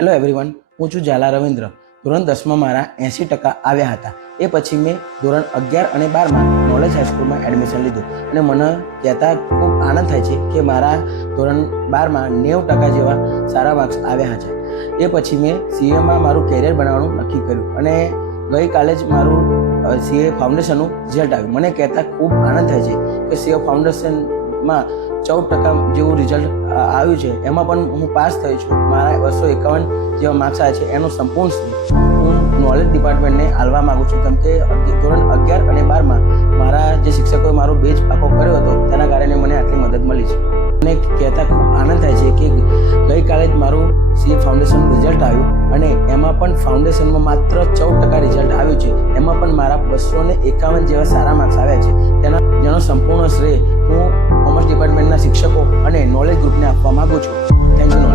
Hello everyone, હું છું ઝાલા રવિન્દ્ર. ધોરણ 10માં મારા 80% આવ્યા હતા. એ પછી મેં ધોરણ 11 અને 12માં નોલેજ હાઈસ્કૂલમાં એડમિશન લીધું અને મને કહેતા ખૂબ આનંદ થાય છે કે મારા ધોરણ 12માં 90% જેવા સારા માર્ક્સ આવ્યા છે. એ પછી મેં સીએમાં મારું કેરિયર બનાવવાનું નક્કી કર્યું અને ગઈકાલે જ મારું સીએ ફાઉન્ડેશનનું રિઝલ્ટ આવ્યું. મને કહેતા ખૂબ આનંદ થાય છે કે સીએ ફાઉન્ડેશનમાં 14% જેવું રિઝલ્ટ આવ્યું છે. એમાં પણ હું પાસ થયો છું. મારા 251 જેવા માર્ક્સ આવ્યા છે. એનું સંપૂર્ણ શ્રેય હું નોલેજ ડિપાર્ટમેન્ટને આલવા માગું છું, કેમ કે ધોરણ 11 અને 12માં મારા જે શિક્ષકોએ મારો બેઝ પાકો કર્યો હતો તેના કારણે મને આટલી મદદ મળી છે. મને કહેતા ખૂબ આનંદ થાય છે કે ગઈકાલે જ મારું સીએ ફાઉન્ડેશન રિઝલ્ટ આવ્યું અને એમાં પણ ફાઉન્ડેશનમાં માત્ર 14% રિઝલ્ટ આવ્યું છે. એમાં પણ મારા 251 જેવા સારા માર્ક્સ આવ્યા છે. જેનો સંપૂર્ણ શ્રેય હું કોમર્સ ડિપાર્ટમેન્ટના શિક્ષકો અને નોલેજ ગ્રુપને આપવા માગું છું. Thank you.